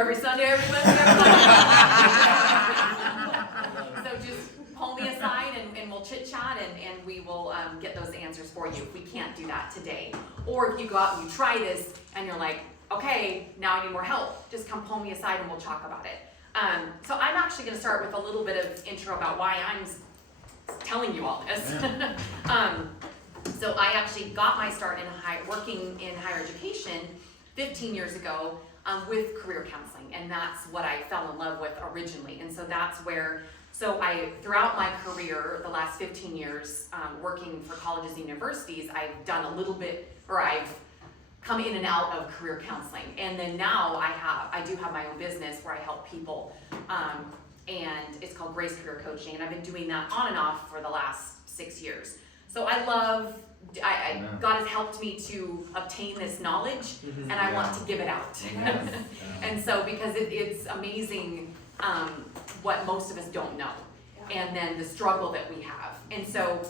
Every Sunday, every Wednesday, every So just pull me aside and we'll chit chat and we will get those answers for you if we can't do that today. Or if you go out and you try this and you're like, okay, now I need more help, just come pull me aside and we'll talk about it. So I'm actually going to start with a little bit of intro about why I'm telling you all this. So I actually got my start in working in higher education 15 years ago with career counseling, and that's what I fell in love with originally. And so that's where, throughout my career, the last 15 years, working for colleges and universities, I've done a little bit, or I've come in and out of career counseling. And then now I do have my own business where I help people, and it's called Grace Career Coaching, and I've been doing that on and off for the last 6 years. So God has helped me to obtain this knowledge, and I want to give it out. And so, because it's amazing what most of us don't know, and then the struggle that we have. And so,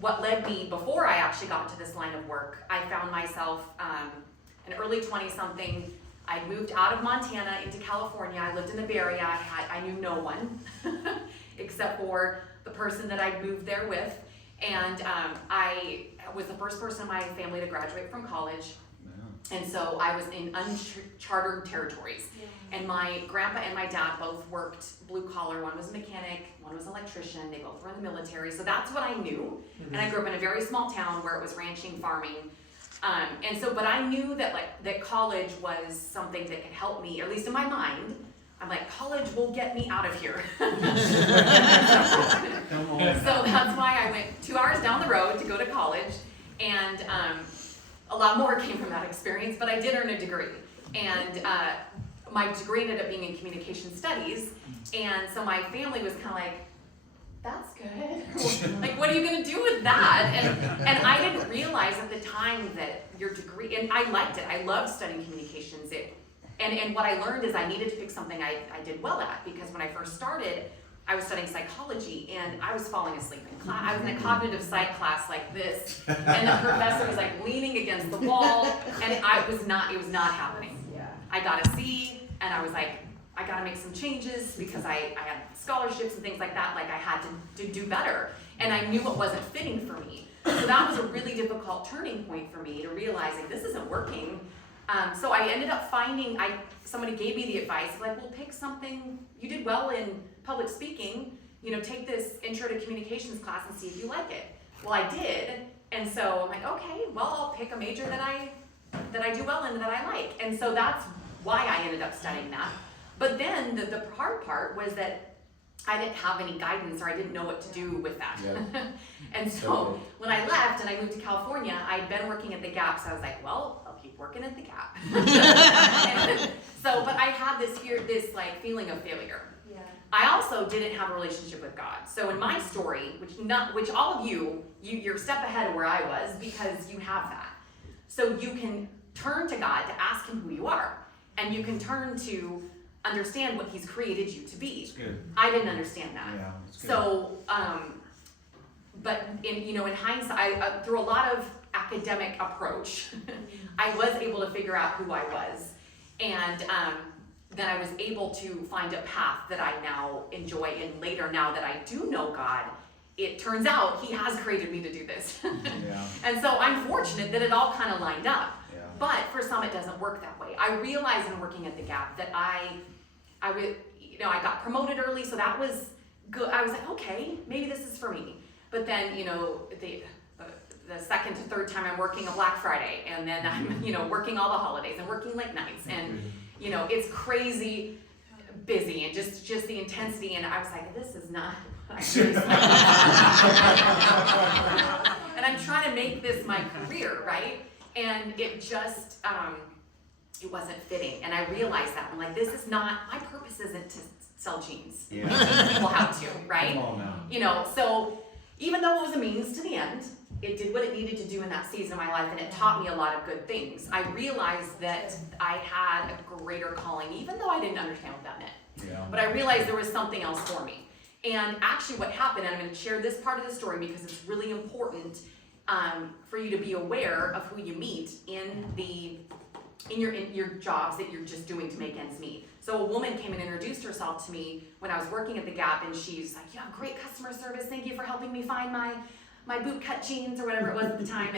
what led me, before I actually got into this line of work, I found myself an early 20-something. I moved out of Montana into California. I lived in the Bay Area. I knew no one except for the person that I moved there with. And I was the first person in my family to graduate from college. And so I was in uncharted territories. And my grandpa and my dad both worked blue collar. One was a mechanic, one was an electrician. They both were in the military. So that's what I knew. And I grew up in a very small town where it was ranching, farming. But I knew that college was something that could help me, at least in my mind. I'm like, college will get me out of here. So that's why I went 2 hours down the road to go to college, and a lot more came from that experience, but I did earn a degree. And my degree ended up being in communication studies, and so my family was kind of like, that's good. Like, what are you going to do with that? And I didn't realize at the time that your degree, and I liked it. I loved studying communications. And what I learned is I needed to pick something I did well at, because when I first started, I was studying psychology and I was falling asleep in class. I was in a cognitive psych class like this, and the professor was like leaning against the wall, and it was not happening. I got a C, and I was like, I gotta make some changes because I had scholarships and things like that. Like, I had to do better, and I knew it wasn't fitting for me. So that was a really difficult turning point for me, to realizing this isn't working. So I ended up finding, somebody gave me the advice, like, well, pick something, you did well in public speaking, take this intro to communications class and see if you like it. Well, I did, and so I'm like, okay, well, I'll pick a major that I do well in, that I like. And so that's why I ended up studying that. But then the hard part was that I didn't have any guidance, or I didn't know what to do with that. Yeah. And so when I left and I moved to California, I'd been working at the Gap, so I was like, well, I'll keep working at the Gap. But I had this feeling of failure. Yeah. I also didn't have a relationship with God. So in my story, which all of you're a step ahead of where I was, because you have that. So you can turn to God to ask Him who you are, and you can turn to understand what He's created you to be. That's good. I didn't understand that. Yeah, that's good. So, but in hindsight, through a lot of academic approach, I was able to figure out who I was, and then I was able to find a path that I now enjoy. And later, now that I do know God, it turns out He has created me to do this. Yeah. And so I'm fortunate that it all kind of lined up. Yeah. But for some, it doesn't work that way. I realized in working at the Gap that I got promoted early, so that was good. I was like, okay, maybe this is for me. But then, the second to third time I'm working a Black Friday, and then I'm, working all the holidays and working late nights, and it's crazy busy, and just the intensity. And I was like, this is not what I really and I'm trying to make this my career, right? And it just it wasn't fitting, and I realized that. I'm like, this is not, my purpose isn't to sell jeans. Yeah. People have to, right? Come on now. So even though it was a means to the end, it did what it needed to do in that season of my life, and it taught me a lot of good things. I realized that I had a greater calling, even though I didn't understand what that meant. Yeah. But I realized there was something else for me. And actually what happened, and I'm going to share this part of the story because it's really important for you to be aware of who you meet in the in your jobs that you're just doing to make ends meet. So a woman came and introduced herself to me when I was working at the Gap, and she's like, "You have great customer service. Thank you for helping me find my boot cut jeans," or whatever it was at the time.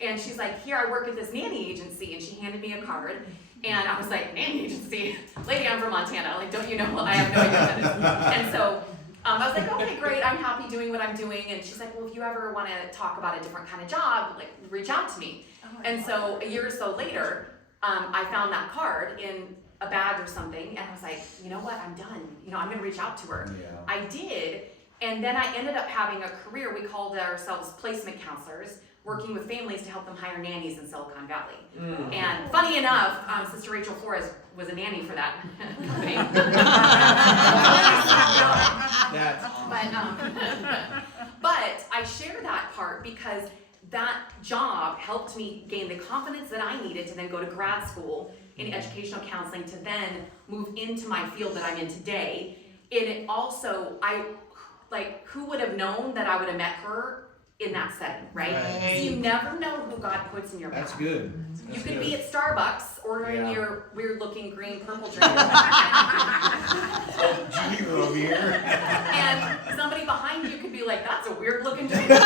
And she's like, "Here, I work at this nanny agency," and she handed me a card. And I was like, "Nanny agency? Lady, I'm from Montana. Like, don't you know? I have no idea what that is." And so I was like, "Okay, great. I'm happy doing what I'm doing." And she's like, "Well, if you ever want to talk about a different kind of job, like, reach out to me." And so a year or so later, I found that card in a bag or something, and I was like, "You know what? I'm done. I'm going to reach out to her." Yeah. I did, and then I ended up having a career. We called ourselves placement counselors, working with families to help them hire nannies in Silicon Valley. And funny enough, Sister Rachel Flores was a nanny for that company. But I share that part because that job helped me gain the confidence that I needed to then go to grad school in educational counseling to then move into my field that I'm in today. And it also, who would have known that I would have met her in that setting, right? So you never know who God puts in your path. That's good. You could be at Starbucks ordering your weird-looking green purple drink. Junior over here. And somebody behind you could be like, "That's a weird-looking drink." You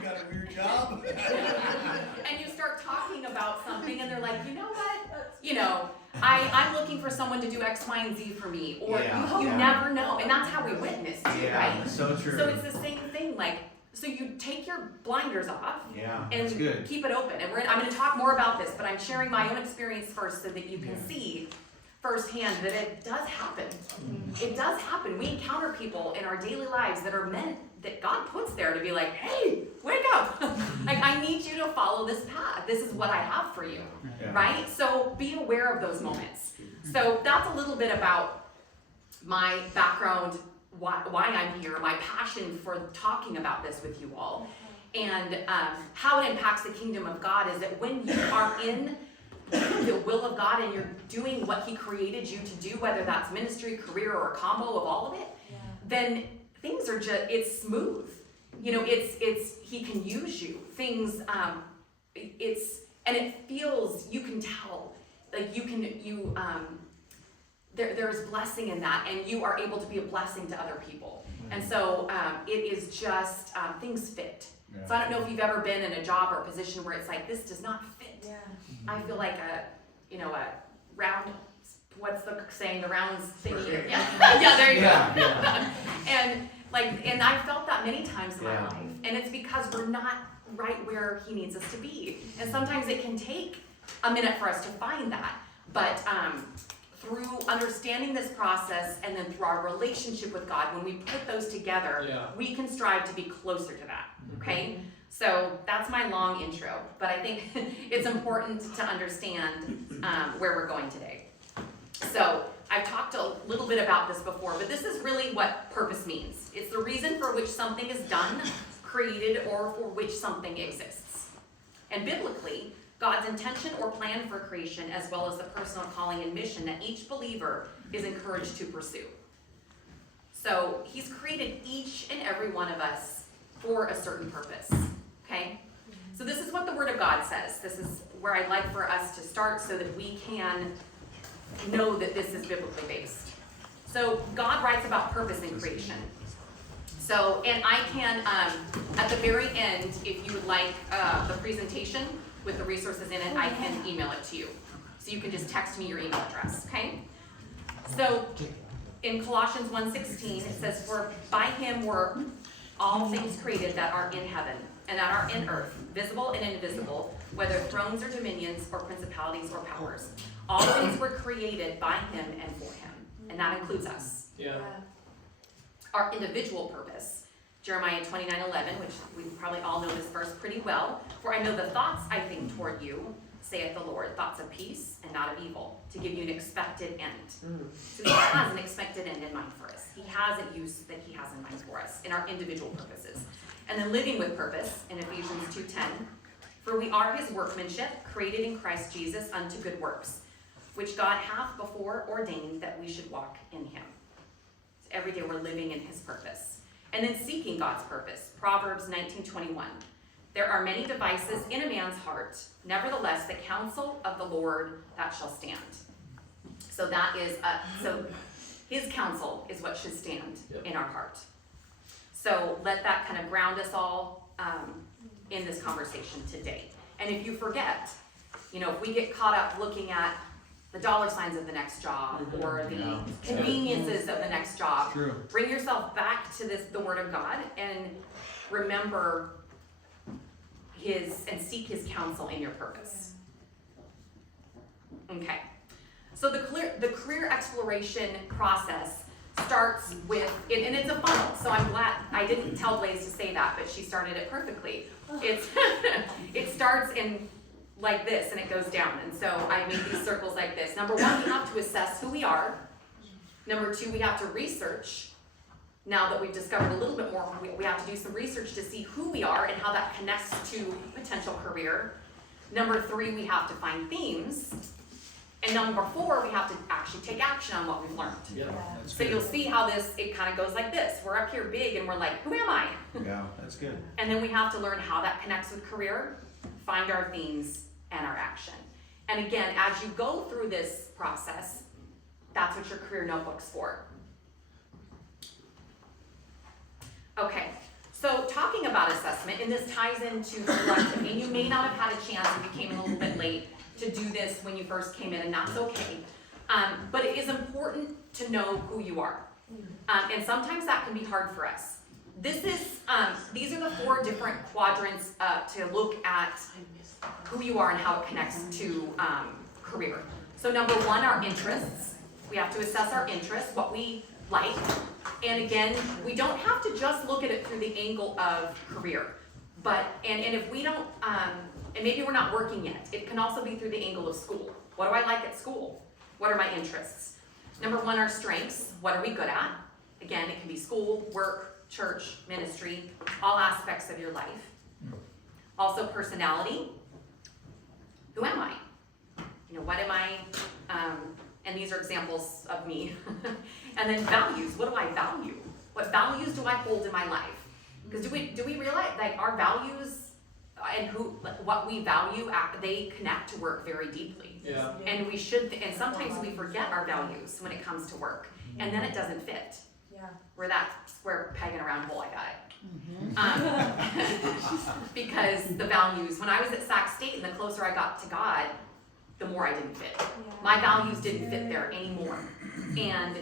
got a weird job. And you start talking about something, and they're like, "You know what? I'm looking for someone to do X, Y, and Z for me." Or you never know. And that's how we witness too, right? So true. So it's the same thing. So you take your blinders off and keep it open. And I'm going to talk more about this, but I'm sharing my own experience first so that you can see firsthand that it does happen. It does happen. We encounter people in our daily lives that are meant, that God puts there to be like, "Hey, wake up." Like, I need you to follow this path. This is what I have for you, right? So be aware of those moments. So that's a little bit about my background, why I'm here, my passion for talking about this with you all, and how it impacts the kingdom of God is that when you are in the will of God and you're doing what He created you to do, whether that's ministry, career, or a combo of all of it, then things are just, it's smooth. It's He can use you. Things, and it feels, you can tell, like there's blessing in that, and you are able to be a blessing to other people. And so it is just, things fit. So I don't know if you've ever been in a job or a position where it's like, this does not fit. I feel like a round, what's the saying, the rounds thingy. Yeah, there you go. And I felt that many times in my life. And it's because we're not right where He needs us to be. And sometimes it can take a minute for us to find that. But through understanding this process and then through our relationship with God, when we put those together, we can strive to be closer to that, okay? So that's my long intro, but I think it's important to understand where we're going today. So I've talked a little bit about this before, but this is really what purpose means. It's the reason for which something is done, created, or for which something exists. And biblically, God's intention or plan for creation, as well as the personal calling and mission that each believer is encouraged to pursue. So He's created each and every one of us for a certain purpose, okay? So this is what the Word of God says. This is where I'd like for us to start so that we can know that this is biblically based. So God writes about purpose in creation. So, and I can, at the very end, if you would like the presentation with the resources in it, I can email it to you. So you can just text me your email address, okay? So in Colossians 1:16, it says, "For by Him were all things created that are in heaven and that are in earth, visible and invisible, whether thrones or dominions or principalities or powers. All things were created by Him and for Him." And that includes us. Our individual purpose. Jeremiah 29:11, which we probably all know this verse pretty well. "For I know the thoughts I think toward you, saith the Lord, thoughts of peace and not of evil, to give you an expected end." So He has an expected end in mind for us. He has a use that He has in mind for us in our individual purposes. And then living with purpose in Ephesians 2:10. "For we are His workmanship, created in Christ Jesus unto good works, which God hath before ordained that we should walk in Him." So every day we're living in His purpose. And then seeking God's purpose. Proverbs 19:21. There are many devices in a man's heart. Nevertheless, the counsel of the Lord, that shall stand. So that is, so his counsel is what should stand in our heart. So let that kind of ground us all in this conversation today. And if you forget, if we get caught up looking at the dollar signs of the next job or the conveniences of the next job, bring yourself back to the Word of God and remember and seek his counsel in your purpose. Okay. So the career exploration process starts with, and it's a funnel, so I'm glad I didn't tell Blaze to say that, but she started it perfectly. It starts in like this and it goes down, and so I make these circles like this. Number one, we have to assess who we are. Number two, we have to research. Now that we've discovered a little bit more, we have to do some research to see who we are and how that connects to potential career. Number three, we have to find themes. And number four, we have to actually take action on what we've learned. Yeah, so you'll see how it kind of goes like this. We're up here big and we're like, who am I? Yeah, that's good. And then we have to learn how that connects with career, find our themes and our action. And again, as you go through this process, that's what your career notebook's for. Okay, so talking about assessment, and this ties into reflection, and you may not have had a chance if you came in a little bit late to do this when you first came in, and that's okay. But it is important to know who you are. And sometimes that can be hard for us. These are the 4 different quadrants to look at who you are and how it connects to career. So number 1, our interests. We have to assess our interests, what we like. And again, we don't have to just look at it through the angle of career. But, and if we don't, and maybe we're not working yet, it can also be through the angle of school. What do I like at school? What are my interests? Number 1, our strengths. What are we good at? Again, it can be school, work, church, ministry, all aspects of your life. Also personality. Who am I? What am I? And these are examples of me. And then values. What do I value? What values do I hold in my life? Because do we realize like our values and what we value, they connect to work very deeply. Yeah. And we should, and sometimes we forget our values when it comes to work, and then it doesn't fit. Yeah. We're that square peg in a round hole. I got it. Because the values. When I was at Sac State, and the closer I got to God, the more I didn't fit. My values didn't fit there anymore, and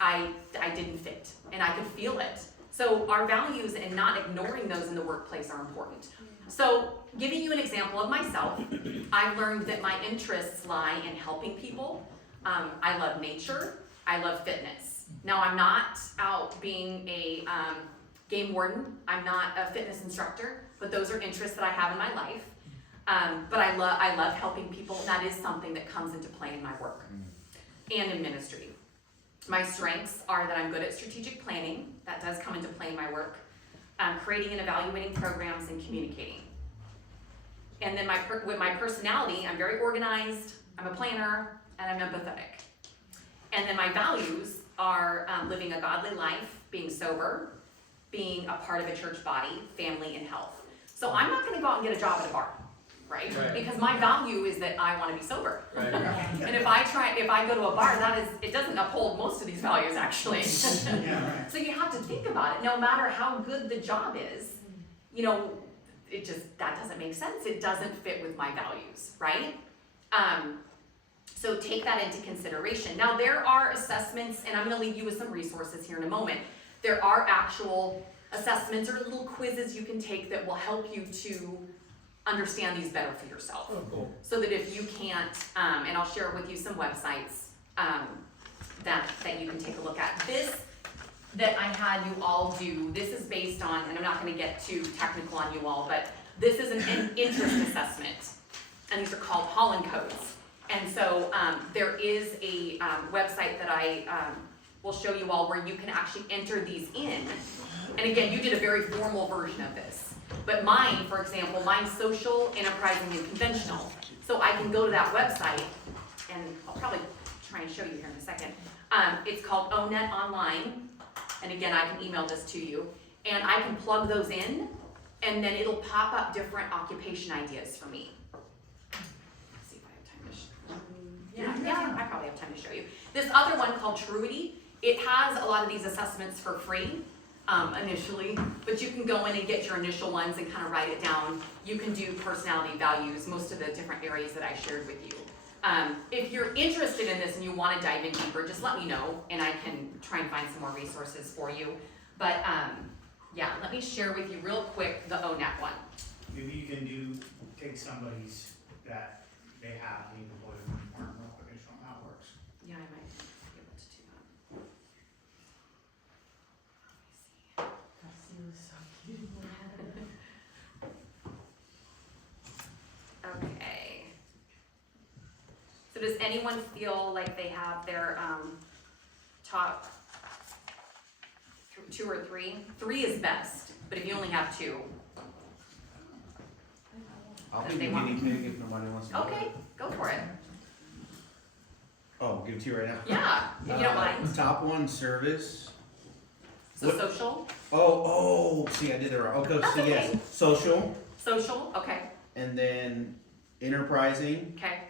I didn't fit, and I could feel it. So our values and not ignoring those in the workplace are important. So giving you an example of myself, I've learned that my interests lie in helping people. I love nature. I love fitness. Now I'm not out being a game warden. I'm not a fitness instructor, but those are interests that I have in my life. But I love helping people. That is something that comes into play in my work and in ministry. My strengths are that I'm good at strategic planning. That does come into play in my work. Creating and evaluating programs and communicating. And then with my personality, I'm very organized, I'm a planner, and I'm empathetic. And then my values are living a godly life, being sober, being a part of a church body, family, and health. So I'm not gonna go out and get a job at a bar, right? Because my value is that I wanna be sober. Right. And if I go to a bar, it doesn't uphold most of these values actually. Yeah, right. So you have to think about it. No matter how good the job is, that doesn't make sense. It doesn't fit with my values, right? So take that into consideration. Now there are assessments, and I'm gonna leave you with some resources here in a moment. There are actual assessments or little quizzes you can take that will help you to understand these better for yourself. Oh, cool. So that if you can't, and I'll share with you some websites that you can take a look at. This that I had you all do, this is based on, and I'm not gonna get too technical on you all, but this is an interest assessment. And these are called Holland codes. And so there is a website that I will show you all where you can actually enter these in. And again, you did a very formal version of this. But mine, for example, mine's social, enterprising, and conventional. So I can go to that website, and I'll probably try and show you here in a second. It's called ONET Online. And again, I can email this to you. And I can plug those in, and then it'll pop up different occupation ideas for me. Let's see if I have time to show. Yeah, I probably have time to show you. This other one called Truity, it has a lot of these assessments for free initially, but you can go in and get your initial ones and kind of write it down. You can do personality values, most of the different areas that I shared with you. If you're interested in this and you want to dive in deeper, just let me know and I can try and find some more resources for you. But yeah, let me share with you real quick the ONET one. Maybe you can take somebody's that they have, and you can put it in the form real quick and show them how it works. Yeah, I might be able to do that. Okay. So does anyone feel like they have their top 2 or 3? 3 is best, but if you only have 2. I'll Then be they the want- guinea pig if nobody wants to do it. Okay, go for it. Oh, give it to you right now. Yeah, if you don't mind. Top one, service. So what- social, See, I did it wrong. Okay, That's so yes, okay. social, okay, and then enterprising, okay,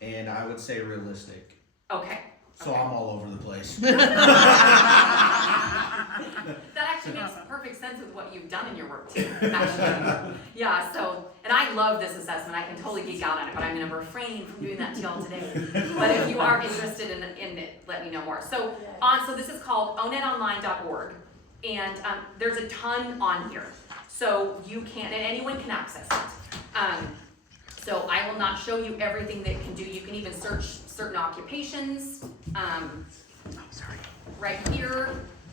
and I would say realistic. okay. So Okay. I'm all over the place. That actually makes perfect sense with what you've done in your work too, actually. Yeah, so, and I love this assessment, I can totally geek out on it, but I'm gonna refrain from doing that to y'all today. But if you are interested in it, let me know more. So, so this is called onetonline.org, and there's a ton on here. So you can, and anyone can access it. So I will not show you everything that it can do. You can even search certain occupations. Right here,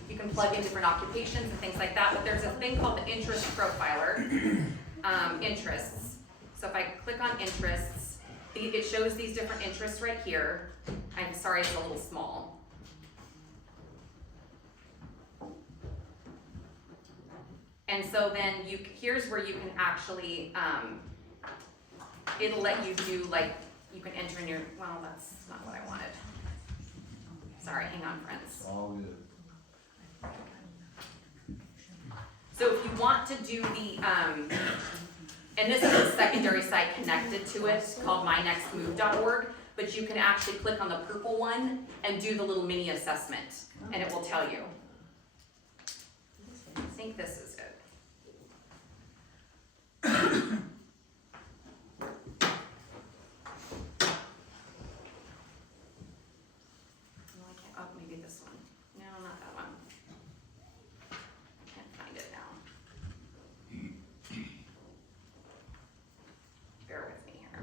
you can plug in different occupations and things like that, but there's a thing called the interest profiler, interests. So if I click on interests, it shows these different interests right here. I'm sorry, it's a little small. And so then here's where you can actually, it'll let you do like, you can enter in your, well, that's not what I wanted. Sorry, hang on, friends. All good. So if you want to do the, and this is a secondary site connected to it called mynextmove.org, but you can actually click on the purple one and do the little mini assessment, and it will tell you. I think this is it. Oh, maybe this one. No, not that one. Can't find it now. Bear with me here.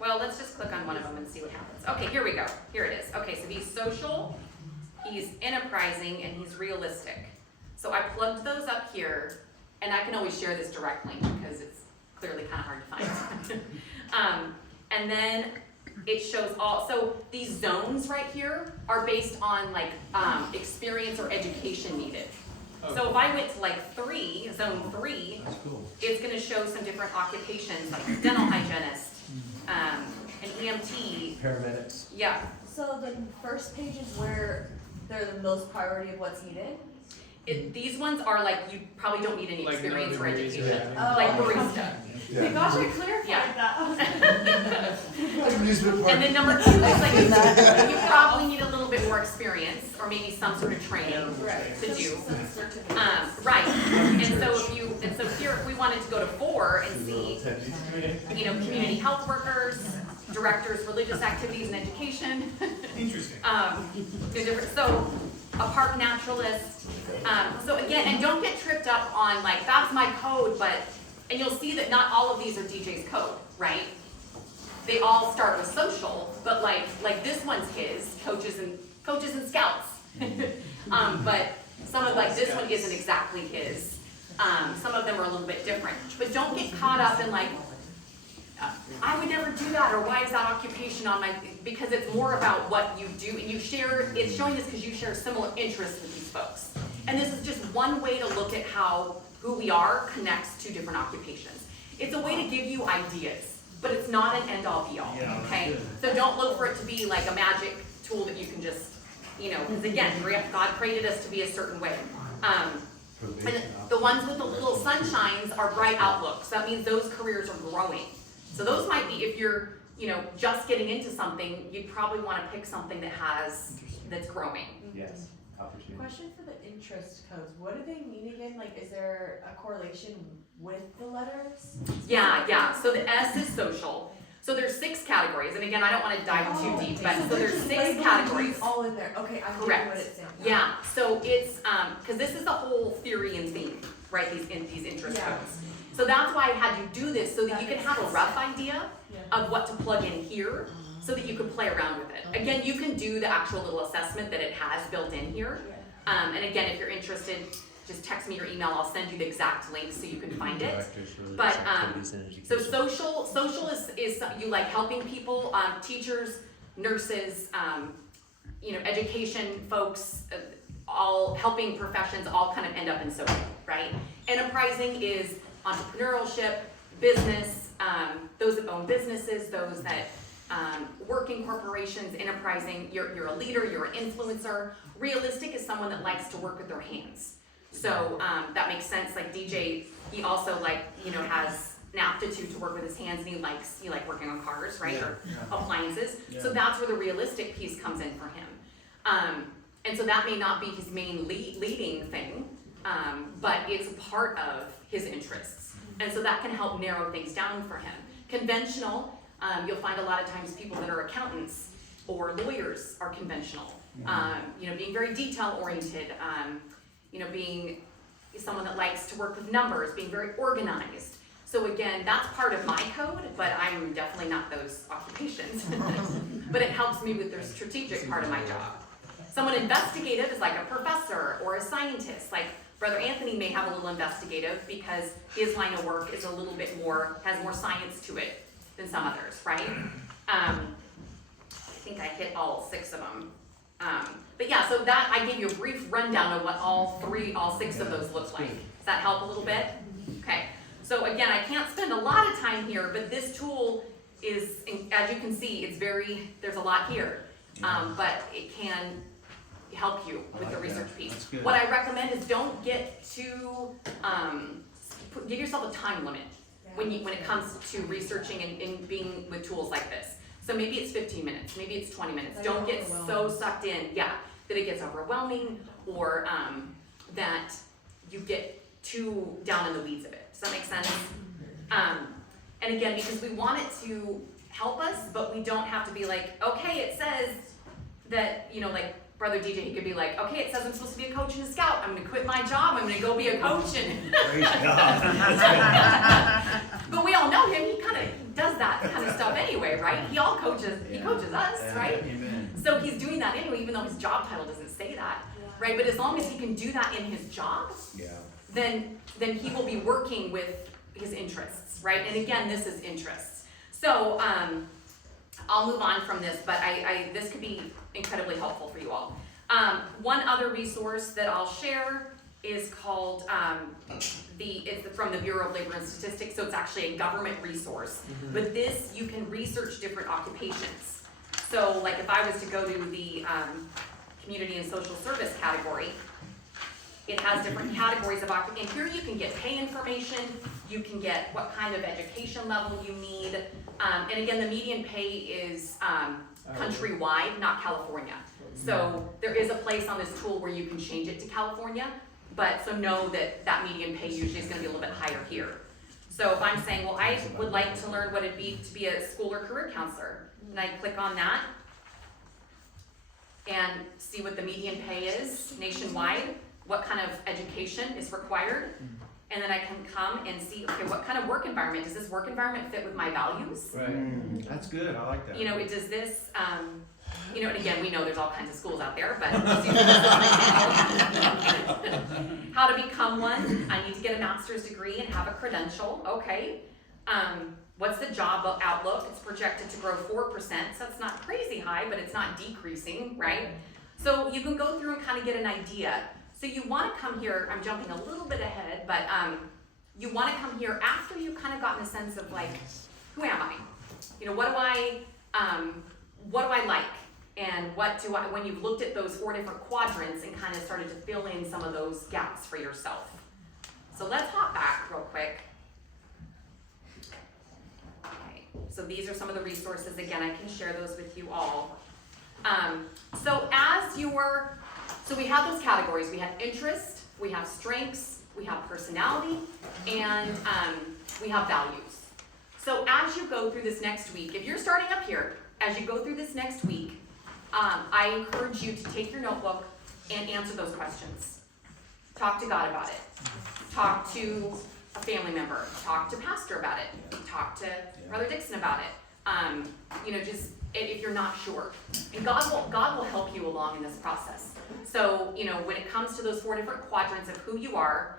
Well, let's just click on one of them and see what happens. Okay, here we go. Here it is. Okay, so he's social, he's enterprising, and he's realistic. So I plugged those up here, and I can always share this direct link because it's clearly kind of hard to find. And then it shows all, so these zones right here are based on like experience or education needed. So if I went to like zone 3, That's cool. it's gonna show some different occupations like dental hygienist, an EMT, Paramedics. yeah. So the first page is where they're the most priority of what's needed? These ones are like, you probably don't need any Like experience or another education. reason. Like barista. Okay, gosh, I clarified Yeah. that. And then number 2 is like, you probably need a little bit more experience or maybe some sort of training Right. to do. Some certificate. Right, and so here, if we wanted to go to 4 and see, community health workers, directors, religious activities and education. Interesting. So a park naturalist. So again, and don't get tripped up on like, that's my code, and you'll see that not all of these are DJ's code, right? They all start with social, but like this one's his, coaches and scouts. But some of like this one isn't exactly his. Some of them are a little bit different. But don't get caught up in like, I would never do that, or why is that occupation on my, because it's more about what you do, and it's showing this because you share similar interests with these folks. And this is just one way to look at how who we are connects to different occupations. It's a way to give you ideas, but it's not an end-all be-all, Yeah, okay? good. So don't look for it to be like a magic tool that you can just you know, because again, God created us to be a certain way. And the ones with the little sunshines are bright outlooks. That means those careers are growing. So those might be, if you're, you know, just getting into something, you'd probably want to pick something that's growing. Yes, opportunity. Question for the interest codes, what do they mean again? Like, is there a correlation with the letters? Yeah, so the S is social. So there's 6 categories, and again, I don't want to dive too deep, but so there's 6 categories. All in there, okay, I'm getting Correct. what it's saying. Yeah, so it's, because this is the whole theory and theme, right, these interest Yeah. codes. So that's why I had you do this, so that That you could makes have a sense. rough idea Yeah. of what to plug in here, so that you could play around with it. Again, you can do the actual little assessment that it has built in here. Yeah. And again, if you're interested, just text me your email, I'll send you the exact link so you can find it. But, so social is you like helping people, teachers, nurses, you know, education folks, all helping professions all kind of end up in social, right? Enterprising is entrepreneurship, business, those that own businesses, those that work in corporations. Enterprising, you're a leader, you're an influencer. Realistic is someone that likes to work with their hands. So that makes sense. Like DJ, he also has an aptitude to work with his hands, and he likes working on cars, right, or appliances. Yeah. So that's where the realistic piece comes in for him. And so that may not be his main leading thing, but it's a part of his interests, and so that can help narrow things down for him. Conventional, you'll find a lot of times people that are accountants or lawyers are conventional. Being very detail oriented. Being someone that likes to work with numbers, being very organized. So again, that's part of my code, but I'm definitely not those occupations. But it helps me with the strategic part of my job. Someone investigative is like a professor or a scientist. Like Brother Anthony may have a little investigative because his line of work is a little bit more, has more science to it than some others, right? I think I hit all 6 of them. But yeah, so that, I gave you a brief rundown of what all 6 of those look like. Does that help a little bit? Okay, so again, I can't spend a lot of time here, but this tool is, as you can see, there's a lot here. But it can help you with the research piece. That's good. What I recommend is don't get too, give yourself a time limit when it comes to researching and being with tools like this. So maybe it's 15 minutes, maybe it's 20 minutes. Don't get so sucked in, that it gets overwhelming, or that you get too down in the weeds of it. Does that make sense? And again, because we want it to help us, but we don't have to be like, okay, it says that, like Brother DJ, he could be like, okay, it says I'm supposed to be a coach and a scout. I'm gonna quit my job, I'm gonna go be a coach. And Praise God. but we all know him, he kind of does that kind of stuff anyway, right? He coaches us, right? Amen. So he's doing that anyway, even though his job title doesn't say that, right? But as long as he can do that in his job, Yeah. then he will be working with his interests, right? And again, this is interests. So I'll move on from this, but this could be incredibly helpful for you all. One other resource that I'll share is called it's from the Bureau of Labor and Statistics, so it's actually a government resource. But this, you can research different occupations. So like if I was to go to the community and social service category, it has different categories of and here you can get pay information, you can get what kind of education level you need, and again, the median pay is countrywide, not California. So there is a place on this tool where you can change it to California, but so know that median pay usually is gonna be a little bit higher here. So if I'm saying, well, I would like to learn what it'd be to be a school or career counselor, and I click on that and see what the median pay is nationwide, what kind of education is required, and then I can come and see, okay, what kind of work environment, does this work environment fit with my values? That's good, I like that. Does this, and again, we know there's all kinds of schools out there, but how to become one, I need to get a master's degree and have a credential, okay. What's the job outlook? It's projected to grow 4%, so it's not crazy high, but it's not decreasing, right? So you can go through and kind of get an idea. So you want to come here, I'm jumping a little bit ahead, but you want to come here after you've kind of gotten a sense of like, who am I? What do I like? And what do I, when you've looked at those 4 different quadrants and kind of started to fill in some of those gaps for yourself. So let's hop back real quick. Okay, so these are some of the resources. Again, I can share those with you all. So we have those categories. We have interest, we have strengths, we have personality, and we have values. So as you go through this next week, if you're starting up here, as you go through this next week, I encourage you to take your notebook and answer those questions. Talk to God about it. Talk to a family member. Talk to pastor about it. Talk to Brother Dixon about it. Just if you're not sure. And God will help you along in this process. So, when it comes to those 4 different quadrants of who you are,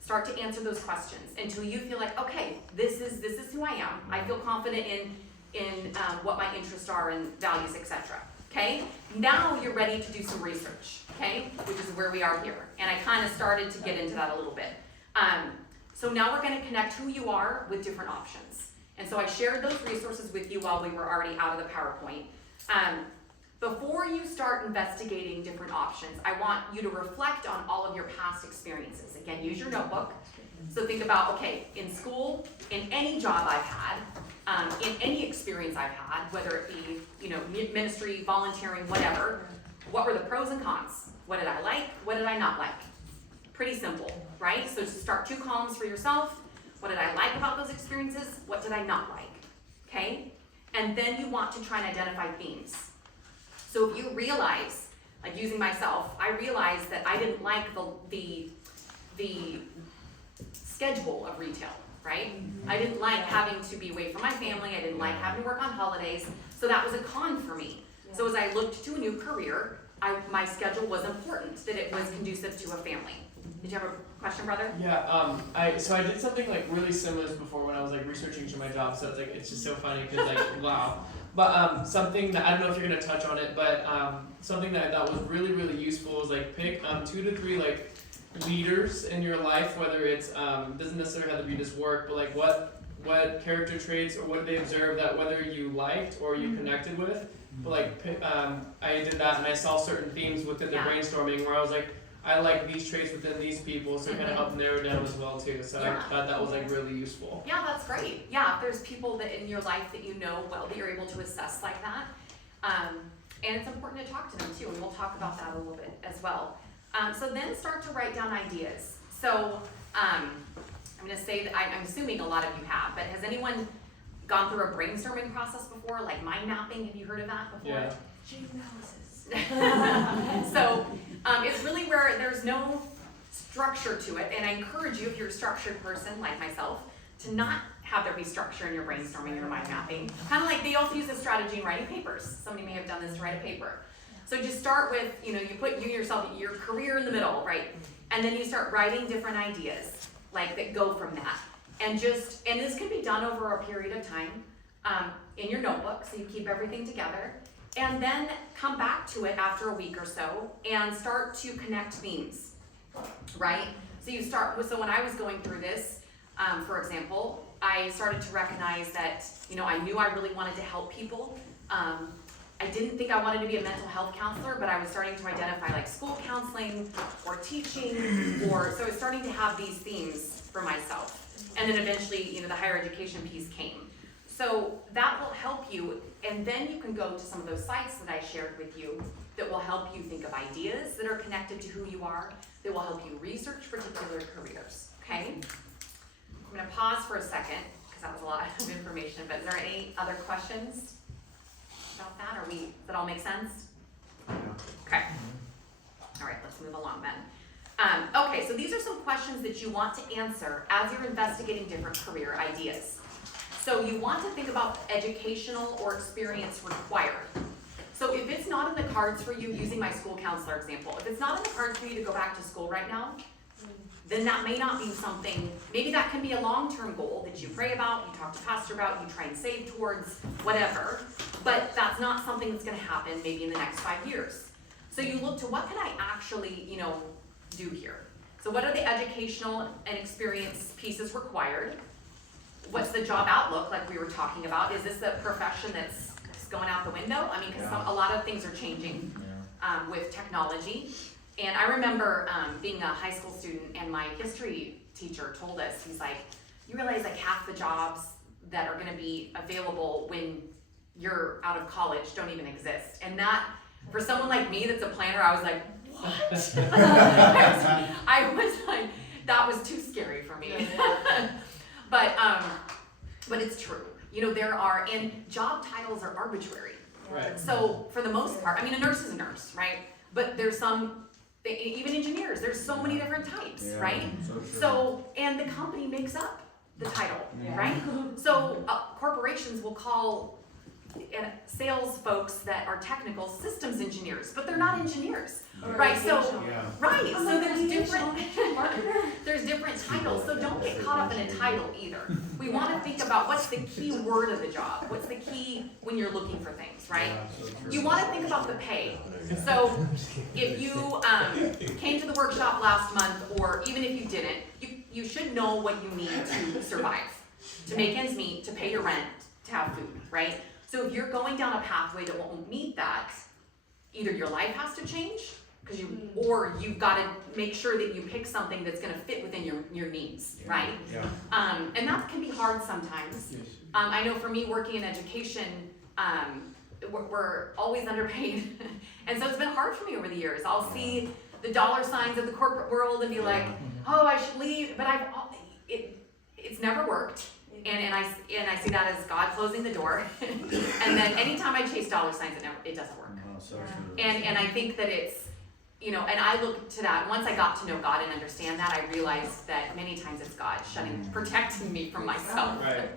start to answer those questions until you feel like, okay, this is who I am. I feel confident in what my interests are and values, etc. Okay? Now you're ready to do some research, okay? Which is where we are here. And I kind of started to get into that a little bit. So now we're going to connect who you are with different options. And so I shared those resources with you while we were already out of the PowerPoint. Before you start investigating different options, I want you to reflect on all of your past experiences. Again, use your notebook. So think about, okay, in school, in any job I've had, in any experience I've had, whether it be, ministry, volunteering, whatever, what were the pros and cons? What did I like? What did I not like? Pretty simple, right? So just start 2 columns for yourself. What did I like about those experiences? What did I not like? Okay? And then you want to try and identify themes. So if you realize, like using myself, I realized that I didn't like the schedule of retail, right? I didn't like having to be away from my family. I didn't like having to work on holidays. So that was a con for me. So as I looked to a new career, my schedule was important, that it was conducive to a family. Did you have a question, brother? Yeah, I did something like really similar before when I was like researching to my job, so it's just so funny because like, wow. But something that, I don't know if you're gonna touch on it, but something that I thought was really, really useful was like pick 2 to 3 like leaders in your life, whether it's, doesn't necessarily have to be just work, but like what character traits or what they observed that whether you liked or you connected with. But like, I did that and I saw certain themes within the brainstorming where I was like, I like these traits within these people, so it kind of helped narrow down as well too. So I thought that was like really useful. Yeah, that's great. Yeah, if there's people that in your life that you know well that you're able to assess like that. And it's important to talk to them too, and we'll talk about that a little bit as well. So then start to write down ideas. So I'm gonna say that I'm assuming a lot of you have, but has anyone gone through a brainstorming process before, like mind mapping? Have you heard of that before? Yeah. So it's really where there's no structure to it, and I encourage you, if you're a structured person like myself, to not have there be structure in your brainstorming or mind mapping. Kind of like they also use this strategy in writing papers. Somebody may have done this to write a paper. So just start with, you put your career in the middle, right? And then you start writing different ideas, like that go from that. And this can be done over a period of time in your notebook, so you keep everything together. And then come back to it after a week or so and start to connect themes, right? So when I was going through this, for example, I started to recognize that, I knew I really wanted to help people. I didn't think I wanted to be a mental health counselor, but I was starting to identify like school counseling or teaching, so I was starting to have these themes for myself. And then eventually, the higher education piece came. So that will help you, and then you can go to some of those sites that I shared with you that will help you think of ideas that are connected to who you are, that will help you research particular careers, okay? I'm gonna pause for a second, because that was a lot of information, but is there any other questions about that? Does that all make sense? Okay. All right, let's move along then. Okay, so these are some questions that you want to answer as you're investigating different career ideas. So you want to think about educational or experience required. So if it's not in the cards for you, using my school counselor example, if it's not in the cards for you to go back to school right now, then that may not be something, maybe that can be a long-term goal that you pray about, you talk to pastor about, you try and save towards, whatever, but that's not something that's gonna happen maybe in the next 5 years. So you look to what can I actually, do here? So what are the educational and experience pieces required? What's the job outlook, like we were talking about? Is this a profession that's going out the window. I mean, because Yeah. a lot of things are changing Yeah. with technology. And I remember being a high school student, and my history teacher told us, he's like, you realize like half the jobs that are gonna be available when you're out of college don't even exist. And that, for someone like me that's a planner, I was like, what? I was like, that was too scary for me. But it's true. You know, there are, and job titles are arbitrary. Right. So for the most part, I mean, a nurse is a nurse, right? But there's some, even engineers, there's so many different types, Yeah, right? so true. So, and the company makes up the title, Yeah. right? So corporations will call sales folks that are technical systems engineers, but they're not engineers, right? So, Yeah. right, I'm so like, there's different, marketer. there's different titles, so don't get caught up in a title either. We wanna think about what's the key word of the job, what's the key when you're looking for things, right? Yeah, so true. You wanna think about the pay. So if you came to the workshop last month, or even if you didn't, you should know what you need to survive, to make ends meet, to pay your rent, to have food, right? So if you're going down a pathway that won't meet that, either your life has to change, or you've gotta make sure that you pick something that's gonna fit within your needs, right? Yeah. And that can be hard sometimes. I know for me, working in education, we're always underpaid. And so it's been hard for me over the years. I'll see the dollar signs of the corporate world and be like, oh, I should leave, but it's never worked. And I see that as God closing the door. And then anytime I chase dollar signs, it doesn't work. Oh, so true. And I think that it's, you know, and I look to that, once I got to know God and understand that, I realized that many times it's God protecting me from myself. Right.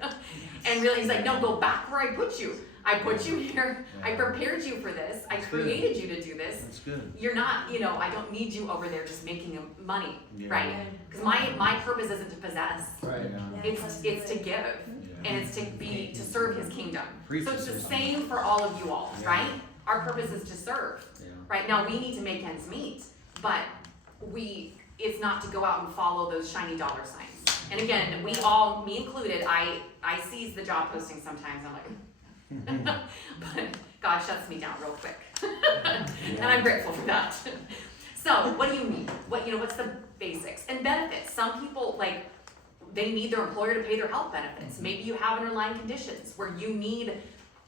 And really, he's like, no, go back where I put you. I put you here, I prepared you for this, I That's good. created you to do this. That's good. You're not, you know, I don't need you over there just making money, Yeah. right? Because my purpose isn't to possess, Right. Yeah. it's to give. Yeah. And it's to serve his kingdom. Preach So it's the it. same for all of you all, Yeah. right? Our purpose is to serve, Yeah. right? Now, we need to make ends meet, but it's not to go out and follow those shiny dollar signs. And again, we all, me included, I seize the job posting sometimes, I'm like, but God shuts me down real quick. And I'm grateful for that. So, what do you need? What's the basics? And benefits. Some people, like, they need their employer to pay their health benefits. Maybe you have underlying conditions where you need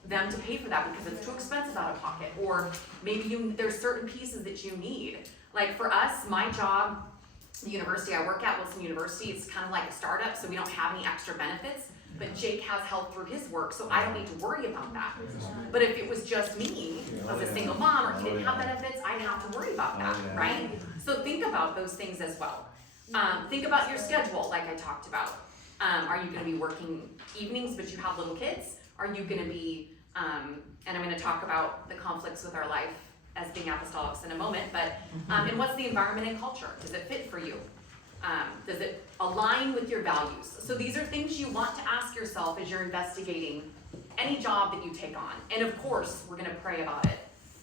them to pay for that because it's too expensive out of pocket. Or maybe there's certain pieces that you need. Like for us, my job, the university I work at, Wilson University, it's kind of like a startup, so we don't have any extra benefits. But Jake has help through his work, so I don't need to worry about that. But if it was just me, as a single mom, or he didn't have benefits, I'd have to worry about that, right? So think about those things as well. Think about your schedule, like I talked about. Are you gonna be working evenings, but you have little kids? Are you gonna be, and I'm gonna talk about the conflicts with our life as being apostolics in a moment, but, and what's the environment and culture? Does it fit for you? Does it align with your values? So these are things you want to ask yourself as you're investigating any job that you take on. And of course, we're gonna pray about it,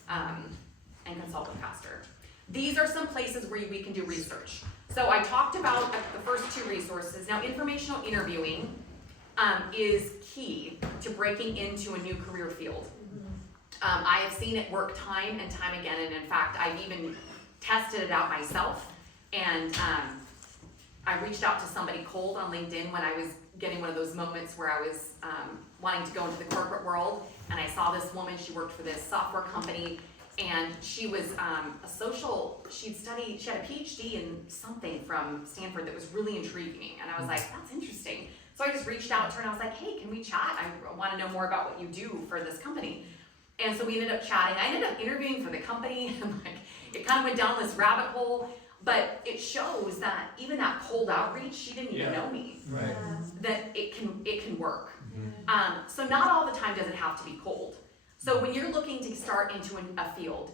and consult with pastor. These are some places where we can do research. So I talked about the first two resources. Now, informational interviewing is key to breaking into a new career field. I have seen it work time and time again, and in fact, I've even tested it out myself. And I reached out to somebody cold on LinkedIn when I was getting one of those moments where I was wanting to go into the corporate world, and I saw this woman, she worked for this software company, and she was she had a PhD in something from Stanford that was really intriguing me, and I was like, that's interesting. So I just reached out to her and I was like, hey, can we chat? I want to know more about what you do for this company. And so we ended up chatting. I ended up interviewing for the company, and like, it kind of went down this rabbit hole, but it shows that even that cold outreach, she didn't even know me, Right. that it can work. So not all the time does it have to be cold. So when you're looking to start into a field,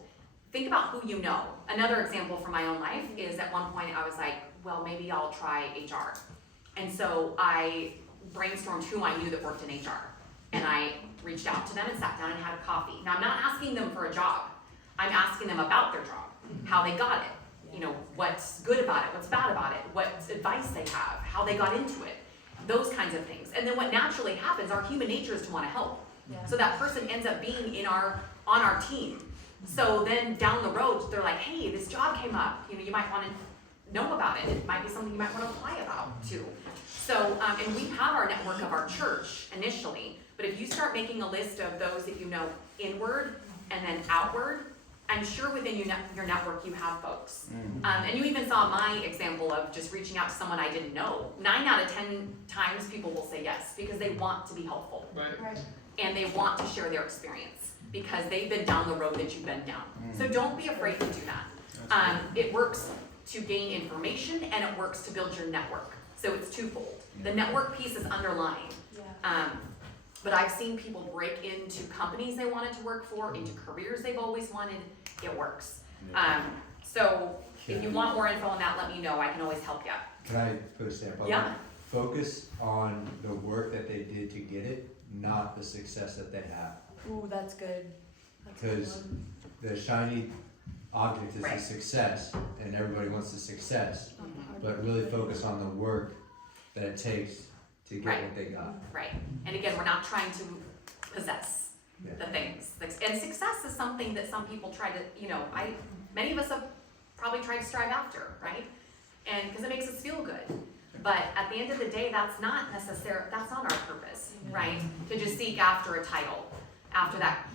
think about who you know. Another example from my own life is at one point I was like, well, maybe I'll try HR. And so I brainstormed who I knew that worked in HR. And I reached out to them and sat down and had a coffee. Now, I'm not asking them for a job. I'm asking them about their job, how they got it, you know, what's good about it, what's bad about it, what advice they have, how they got into it, those kinds of things. And then what naturally happens, our human nature is to want to help. Yeah. So that person ends up being on our team. So then down the road, they're like, hey, this job came up. You might want to know about it. It might be something you might want to apply about too. So, and we have our network of our church initially, but if you start making a list of those that you know inward and then outward, I'm sure within your network you have folks. And you even saw my example of just reaching out to someone I didn't know. 9 out of 10 times people will say yes because they want to be helpful. Right. And they want to share their experience because they've been down the road that you've been down. So don't be afraid to do that. It works to gain information and it works to build your network. So it's twofold. The network piece is underlying. Yeah. But I've seen people break into companies they wanted to work for, into careers they've always wanted. It works. So if you want more info on that, let me know. I can always help you. Can I put a stamp on Yeah. that? Focus on the work that they did to get it, not the success that they have. Ooh, that's good. That's a good Because one. the shiny object is the Right. success, and everybody wants the success, Not the hard but work. really focus on the work that it takes to get Right. what they got. Right. And again, we're not trying to possess Yeah. the things. And success is something that some people try to, many of us have probably tried to strive after, right? And because it makes us feel good. But at the end of the day, that's not our purpose, right? To just seek after a title, after that,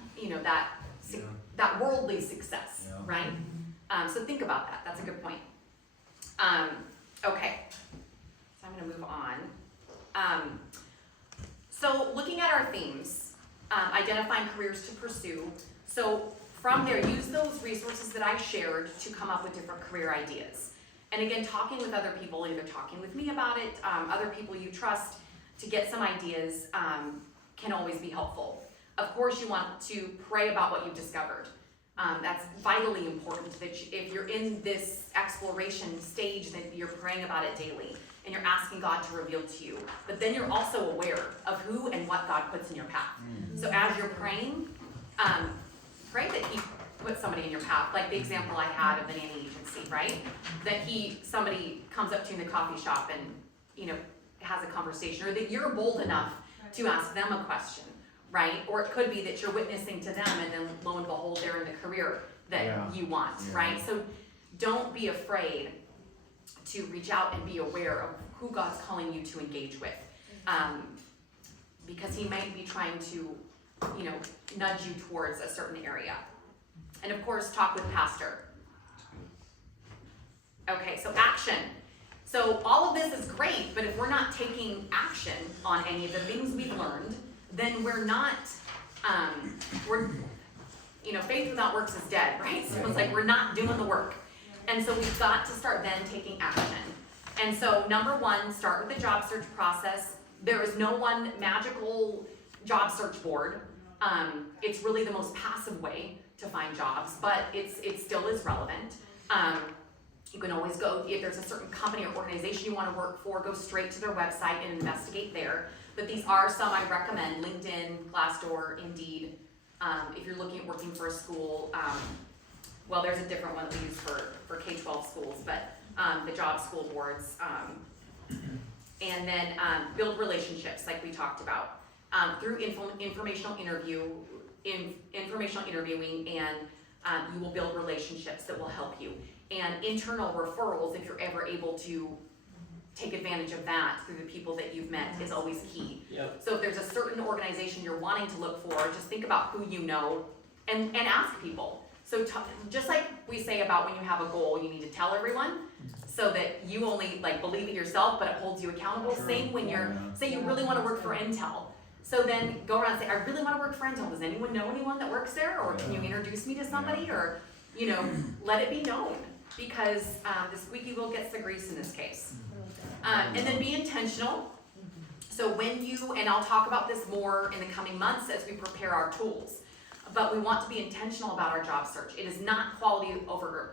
that worldly success, Yeah. right? So think about that. That's a good point. Okay. So I'm gonna move on. So looking at our themes, identifying careers to pursue. So from there, use those resources that I shared to come up with different career ideas. And again, talking with other people, either talking with me about it, other people you trust to get some ideas can always be helpful. Of course, you want to pray about what you've discovered. That's vitally important that if you're in this exploration stage, that you're praying about it daily and you're asking God to reveal to you. But then you're also aware of who and what God puts in your path. So as you're praying, pray that He puts somebody in your path. Like the example I had of the nanny agency, right? That somebody comes up to you in the coffee shop and, has a conversation, or that you're bold enough to ask them a question, right? Or it could be that you're witnessing to them and then lo and behold, they're in the career that Yeah. you want, Yeah. right? So don't be afraid to reach out and be aware of who God's calling you to engage with. Because He might be trying to, nudge you towards a certain area. And of course, talk with pastor. Okay, so action. So all of this is great, but if we're not taking action on any of the things we've learned, then we're not, faith without works is dead, right? So it's like we're not doing the work. And so we've got to start then taking action. And so number 1, start with the job search process. There is no one magical job search board. It's really the most passive way to find jobs, but it still is relevant. You can always go, if there's a certain company or organization you want to work for, go straight to their website and investigate there. But these are some I recommend: LinkedIn, Glassdoor, Indeed. If you're looking at working for a school, there's a different one that we use for K-12 schools, but the job school boards. And then build relationships like we talked about through informational interviewing, and you will build relationships that will help you. And internal referrals, if you're ever able to take advantage of that through the people that you've met, is always key. Yep. So if there's a certain organization you're wanting to look for, just think about who you know and ask people. So just like we say about when you have a goal, you need to tell everyone so that you only believe it yourself, but it holds you accountable. Sure. Same when say you really want to work for Intel. So then go around and say, I really want to work for Intel. Does anyone know anyone that works there? Or can you introduce me to somebody? Or, let it be known, because the squeaky wheel gets the grease in this case. And then be intentional. So and I'll talk about this more in the coming months as we prepare our tools, but we want to be intentional about our job search. It is not quantity over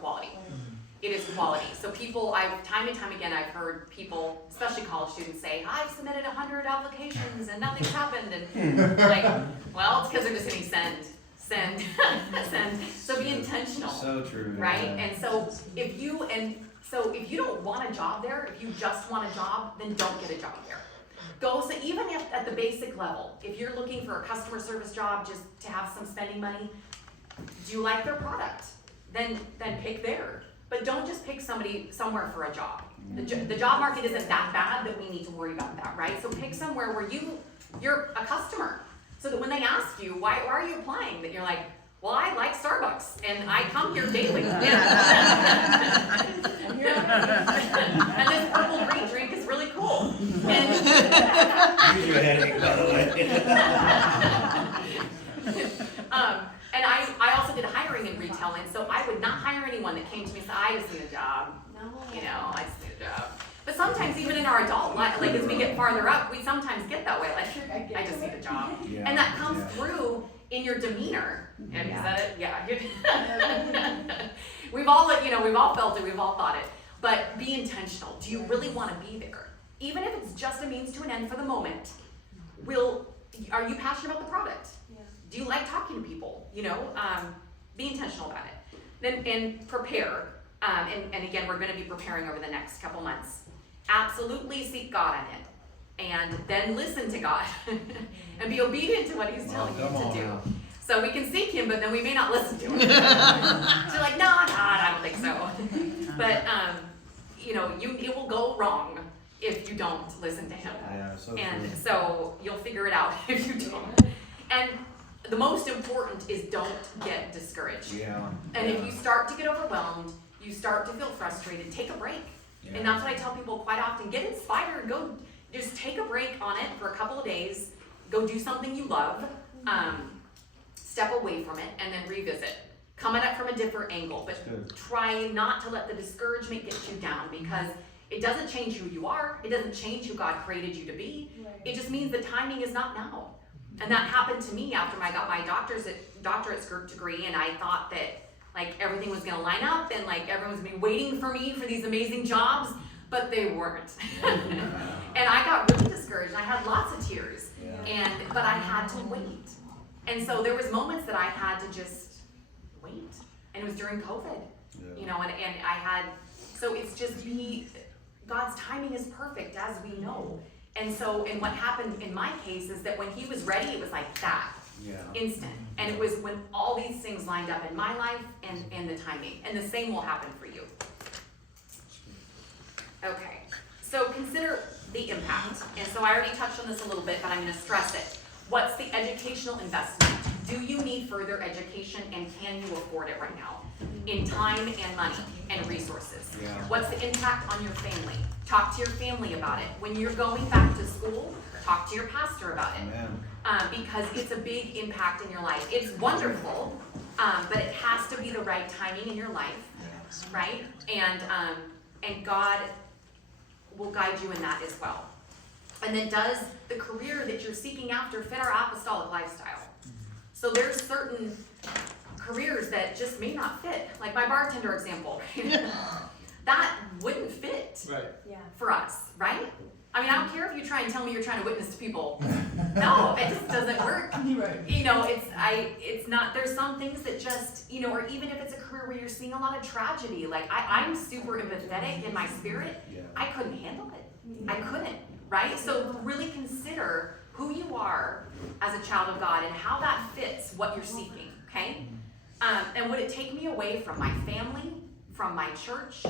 quality. It is quality. So time and time again, I've heard people, especially college students, say, I've submitted 100 applications and nothing's happened. And it's because they're just hitting send. So be intentional. So true. Right? Yeah. And so if you don't want a job there, if you just want a job, then don't get a job there. Go, so even if at the basic level, if you're looking for a customer service job just to have some spending money, do you like their product? Then pick there. But don't just pick somebody somewhere for a job. The job market isn't that bad that we need to worry about that, right? So pick somewhere where you're a customer. So that when they ask you, why are you applying? That you're like, well, I like Starbucks and I come here daily. And this purple green drink is really cool. And Gives you a headache, by the way. and I also did hiring in retail, and so I would not hire anyone that came to me and said, I just need a job. You know, I just need a job. But sometimes even in our adult life, like as we get farther up, we sometimes get that way, like, I just need a job. Yeah, And that comes yeah. through in your demeanor. And is that it? Yeah. We've all felt it, we've all thought it. But be intentional. Do you really want to be there? Even if it's just a means to an end for the moment, are you passionate about the product? Yeah. Do you like talking to people? Be intentional about it. And prepare. And again, we're going to be preparing over the next couple months. Absolutely seek God on it. And then listen to God. And be obedient to what He's telling you to do. So we can seek Him, but then we may not listen to Him. So you're like, no, God, I don't think so. But, it will go wrong if you don't listen to Him. Yeah, so And true. so you'll figure it out if you don't. And the most important is don't get discouraged. Yeah. And if you start to get overwhelmed, you start to feel frustrated, take a break. Yeah. And that's what I tell people quite often. Get inspired, go just take a break on it for a couple of days, go do something you love, step away from it, and then revisit. Come at it from a different angle, but That's good. try not to let the discouragement get you down, because it doesn't change who you are, it doesn't change who God created you to be. It just means the timing is not now. And that happened to me after I got my doctorate degree, and I thought that like everything was gonna line up and like everyone was gonna be waiting for me for these amazing jobs, but they weren't. And I got really discouraged, and I had lots of tears, but I had to wait. And so there was moments that I had to just wait, and it was during COVID, and I had, so it's just God's timing is perfect, as we know. And what happened in my case is that when He was ready, it was like that. Yeah. Instant. And it was when all these things lined up in my life and the timing. And the same will happen for you. Okay. So consider the impact. And so I already touched on this a little bit, but I'm going to stress it. What's the educational investment? Do you need further education, and can you afford it right now? In time and money and resources. Yeah. What's the impact on your family? Talk to your family about it. When you're going back to school, talk to your pastor about it. Amen. Because it's a big impact in your life. It's wonderful, but it has to be the right timing in your life, right? And God will guide you in that as well. And then, does the career that you're seeking after fit our apostolic lifestyle? So there's certain careers that just may not fit. Like my bartender example, that wouldn't fit Right. Yeah. for us, right? I mean, I don't care if you try and tell me you're trying to witness to people. No, it just doesn't work. Right. It's not, there's some things that just, or even if it's a career where you're seeing a lot of tragedy, like I'm super empathetic in my spirit. Yeah. I couldn't handle it. I couldn't, right? So really consider who you are as a child of God and how that fits what you're seeking, okay? And would it take me away from my family, from my church,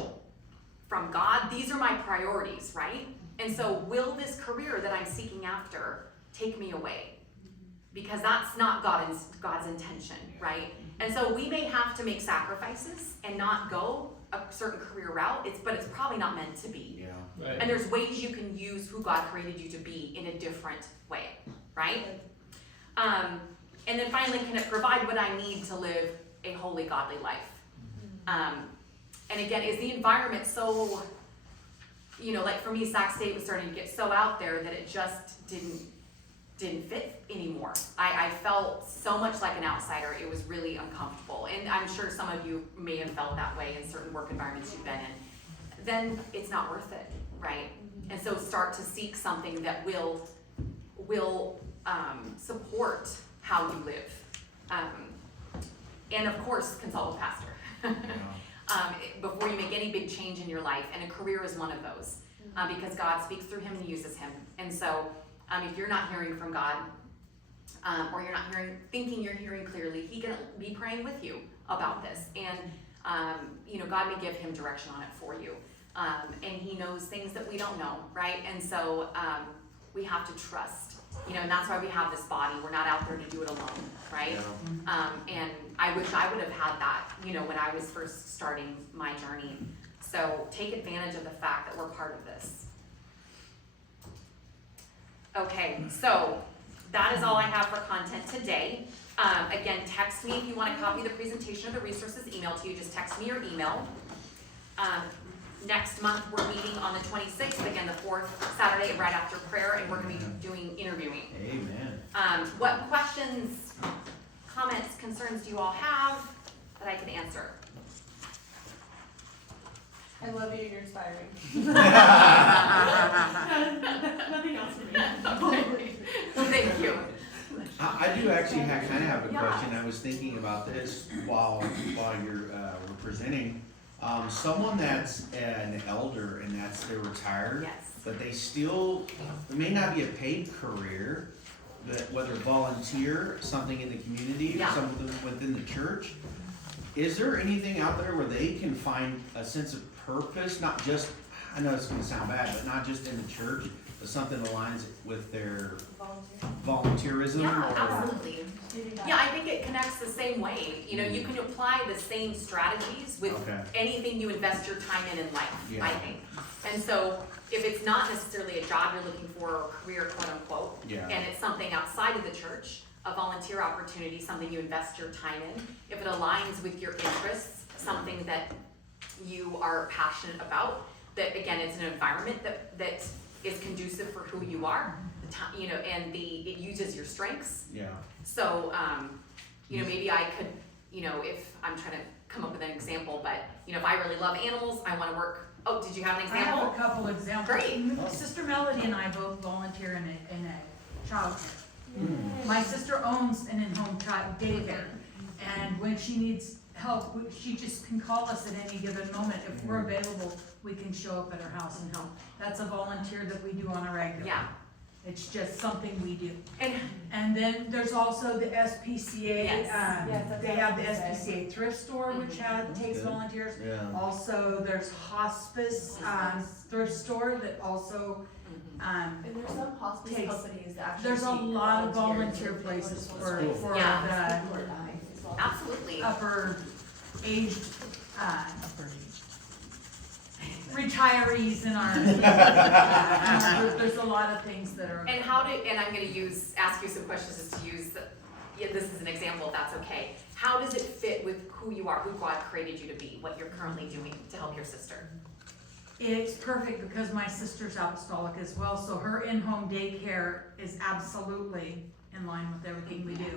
from God? These are my priorities, right? And so will this career that I'm seeking after take me away? Because that's not God's intention, right? And so we may have to make sacrifices and not go a certain career route, but it's probably not meant to be. Yeah. Right. And there's ways you can use who God created you to be in a different way, right? And then finally, can it provide what I need to live a holy, godly life? And again, is the environment so, like for me, Sac State was starting to get so out there that it just didn't fit anymore. I felt so much like an outsider. It was really uncomfortable. And I'm sure some of you may have felt that way in certain work environments you've been in. Then it's not worth it, right? And so start to seek something that will support how you live. And of course, consult with pastor. Before you make any big change in your life, and a career is one of those. because God speaks through him and uses him. And so, if you're not hearing from God, or you're not thinking you're hearing clearly, he can be praying with you about this. And, God may give him direction on it for you. And he knows things that we don't know, right? And so, we have to trust, and that's why we have this body. We're not out there to do it alone, right? And I wish I would have had that, when I was first starting my journey. So take advantage of the fact that we're part of this. Okay, so that is all I have for content today. Again, text me if you want a copy of the presentation or the resources emailed to you. Just text me your email. Next month, we're meeting on the 26th, again, the fourth Saturday right after prayer, and we're going to be doing interviewing. Amen. What questions, comments, concerns do you all have that I can answer? I love you, you're inspiring. Nothing else for me. Thank you. I do actually kind of have a Yeah. question. I was thinking about this while you're were presenting. Someone that's an elder and they're retired, Yes. but they still, it may not be a paid career, but whether volunteer, something in the community, or Yeah. something within the church. Is there anything out there where they can find a sense of purpose, not just, I know it's gonna sound bad, but not just in the church, but something that aligns with their volunteerism? Yeah, or- absolutely. Yeah, I think it connects the same way. You can apply the same strategies with Okay. anything you invest your time in life, Yeah. I think. And so if it's not necessarily a job you're looking for or a career, quote unquote, Yeah. and it's something outside of the church, a volunteer opportunity, something you invest your time in, if it aligns with your interests, something that you are passionate about, that again, it's an environment that is conducive for who you are, and it uses your strengths. Yeah. So, maybe I could, if I'm trying to come up with an example, but, if I really love animals, I wanna work, did you have an I have example? a couple examples. Great. Sister Melody and I both volunteer in a child care. My sister owns an in-home child daycare, and when she needs help, she just can call us at any given moment. If we're available, we can show up at her house and help. That's a volunteer that we do on a regular. Yeah, It's just something we do. and, And then there's also the SPCA, Yes. Yes, that's they what I have the was gonna say. SPCA thrift store, which takes Good. volunteers. Yeah. Also, there's hospice, thrift store that also, And there's some hospice Takes- companies that actually. there's a seek lot of volunteers volunteer if they places want for, to for Yeah. People are dying as well. absolutely. the upper aged, retirees in our, there's a lot of things that are. And and I'm gonna ask you some questions just to use, this is an example, if that's okay. How does it fit with who you are, who God created you to be, what you're currently doing to help your sister? It's perfect because my sister's apostolic as well, so her in-home daycare is absolutely in line with everything we do.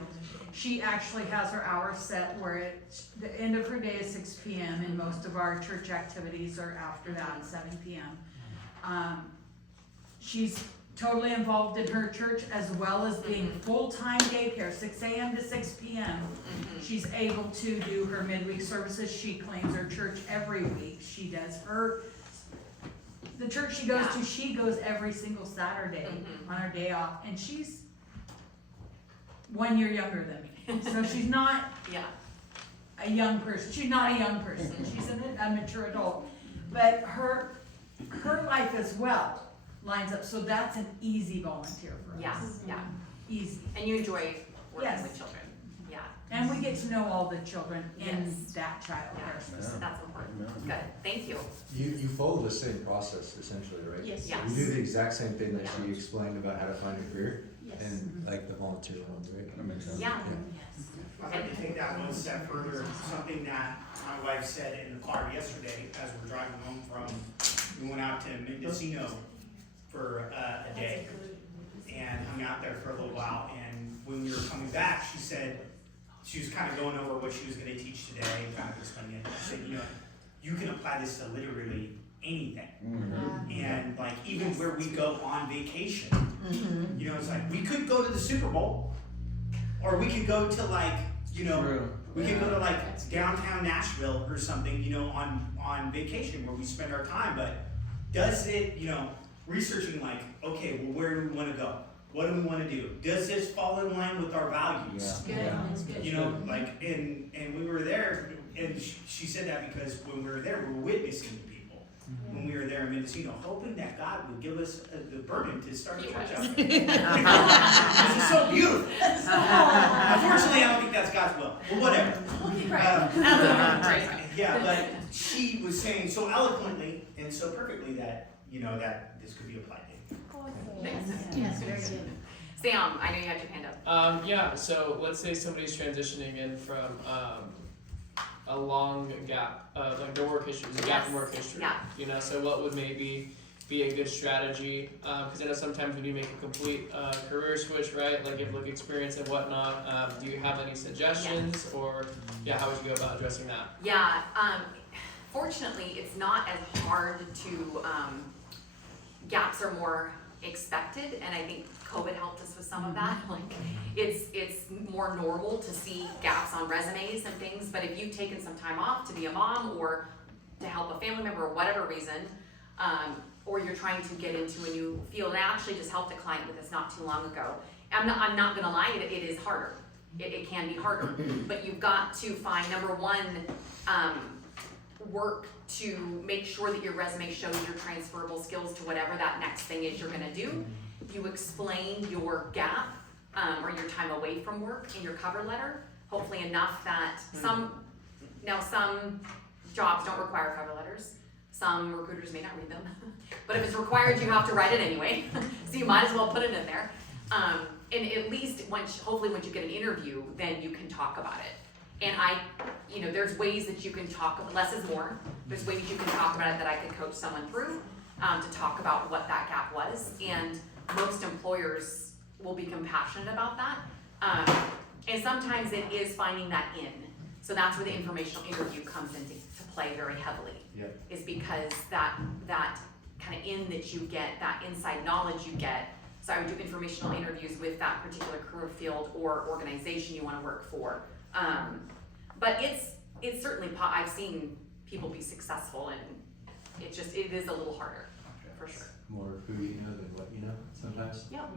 She actually has her hours set where the end of her day is 6 p.m. and most of our church activities are after that, 7 p.m. She's totally involved in her church as well as being full-time daycare, 6 a.m. to 6 p.m. She's able to do her midweek services. She cleans her church every week. She does the church she goes to, she goes every single Saturday on her day off, and she's 1 year younger than me. So she's not Yeah, a young person. She's not a young person. She's a mature adult. But her life as well lines up, so that's an easy volunteer for us. yeah, yeah. Easy. And you enjoy working Yes. with children? Yeah, And we get to know all the children in Yes. that child yeah, care. that's important. Good, thank you. You follow the same process essentially, right? Yes. Yes. You do the exact same thing that she explained about how to find a career Yes. and like the volunteer ones, right? That makes sense. Yeah. I'd like to take that one step further, something that my wife said in the car yesterday as we're driving home we went out to Mendocino for a day and hung out there for a little while, and when we were coming back, she said, she was kind of going over what she was gonna teach today and kind of explaining it. She said, you can apply this to literally anything. And like even where we go on vacation, it's like we could go to the Super Bowl, or we could go to like, True. we could go to like downtown Nashville or something, on vacation where we spend our time. But does it, researching like, okay, well, where do we wanna go? What do we wanna do? Does this fall in line with our values? That's good. Like, and we were there, and she said that because when we were there, we were witnessing to people. When we were there in Mendocino, hoping that God would give us the burden to start a church out there. This is so beautiful. Unfortunately, I don't think that's God's will, but whatever. Yeah, but she was saying so eloquently and so perfectly that, that this could be applied to. Yes, very good. Sam, I know you had your hand up. Yeah, so let's say somebody's transitioning in from a long gap, like their work history, there's a gap in work history. Yeah. So what would maybe be a good strategy? Because I know sometimes when you make a complete career switch, right? Like you have like experience and whatnot. Do you have any suggestions, or how would you go about addressing that? Yeah, fortunately, it's not as hard to, gaps are more expected, and I think COVID helped us with some of that. Like, it's more normal to see gaps on resumes and things, but if you've taken some time off to be a mom or to help a family member or whatever reason, or you're trying to get into a new field, and I actually just helped a client with this not too long ago. I'm not gonna lie, it is harder. It can be harder, but you've got to find, number one, work to make sure that your resume shows your transferable skills to whatever that next thing is you're gonna do. You explain your gap, or your time away from work in your cover letter, hopefully enough that some jobs don't require cover letters. Some recruiters may not read them, but if it's required, you have to write it anyway, so you might as well put it in there. And at least hopefully once you get an interview, then you can talk about it. And there's ways that you can talk, less is more. There's ways you can talk about it that I could coach someone through, to talk about what that gap was. And most employers will be compassionate about that. And sometimes it is finding that in. So that's where the informational interview comes into play very heavily. Yep. Is because that kind of in that you get, that inside knowledge you get. So I would do informational interviews with that particular career field or organization you want to work for. But it's certainly, I've seen people be successful, and it is a little harder, for sure. More who you know than what you know sometimes. Yeah,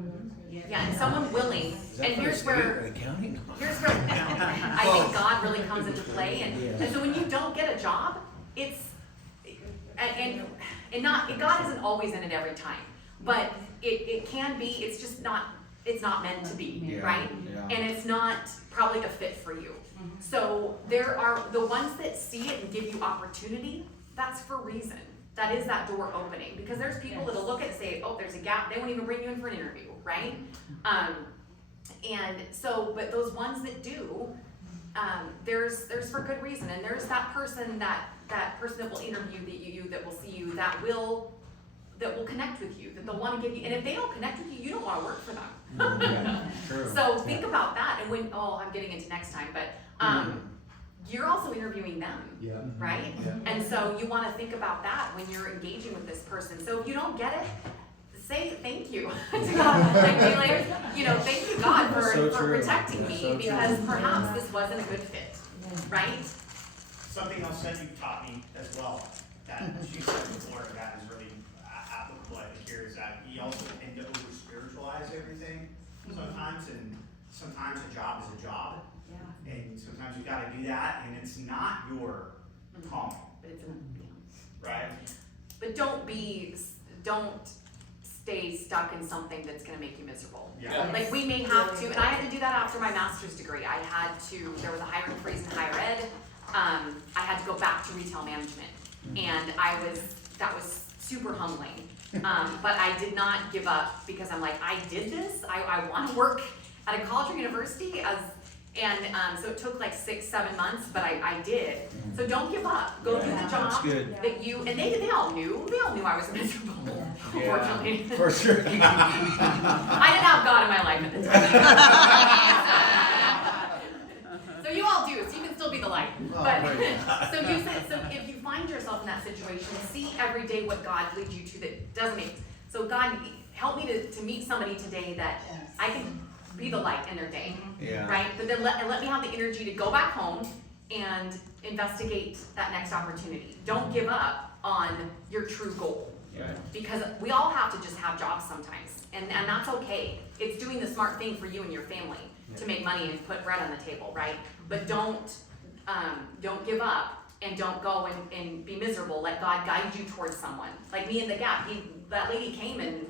and someone willing, and here's where I think God really comes into play, and so when you don't get a job, God isn't always in it every time, but it can be, it's not meant to be, right? Yeah. And it's not probably a fit for you. So there are the ones that see it and give you opportunity, that's for a reason. That is that door opening, because there's people that'll look at it and say, oh, there's a gap, they won't even bring you in for an interview, right? And so, but those ones that do, there's for good reason, and there's that person that will interview that will see you, that will connect with you, that they'll want to give you, and if they don't connect with you, you don't want to work for them. True. So think about that, and I'm getting into next time, but you're also interviewing them, right? Yeah. And so you want to think about that when you're engaging with this person. So if you don't get it, say thank you to God. Thank you God for protecting me, because perhaps this wasn't a good fit, right? Something else that you taught me as well, that she said before, that is really applicable I think here, is that we also tend to over spiritualize everything sometimes, and sometimes a job is a job. And sometimes you gotta do that, and it's not your calling, But it's right? But don't stay stuck in something that's gonna make you miserable. Yeah. Like we may have to, and I had to do that after my master's degree. There was a hiring freeze in higher ed. I had to go back to retail management, and that was super humbling. But I did not give up, because I'm like, I did this. I want to work at a college or university so it took like 6-7 months, but I did. So don't give up. Go do the job that you, and they all knew I was miserable, unfortunately. For sure. I didn't have God in my life at the time. So you all do, so you can still be the light. But so if you find yourself in that situation, see every day what God leads you to that doesn't make. So God, help me to meet somebody today that I can be the light in their day, right? But then let me have the energy to go back home and investigate that next opportunity. Don't give up on your true goal. Okay. Because we all have to just have jobs sometimes, and that's okay. It's doing the smart thing for you and your family to make money and put bread on the table, right? But don't give up and don't go and be miserable. Let God guide you towards someone. Like me in the Gap, that lady came and